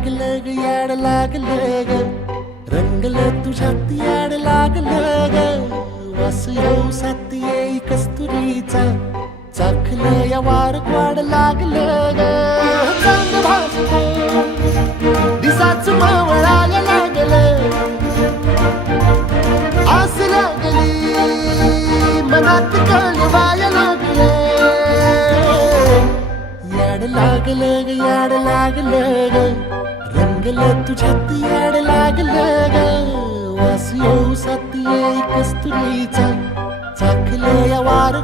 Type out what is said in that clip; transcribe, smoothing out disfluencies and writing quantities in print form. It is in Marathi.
लागलं ग याड लागलं ग रंगलं तुझ्यात याड लागलं ग वास येऊ साथ येई कस्तुरीचा चाखलं या वार वाड लागलं ग चांद भासलं दिसाच मावळायला लागलं आस लागली मनात कळवायला लागलं याड लागलं ग याड लागलं ग रंगलं तुझ्यात याड लागलं ग वास येऊ साथ येई कस्तुरीचा चाखलं या वार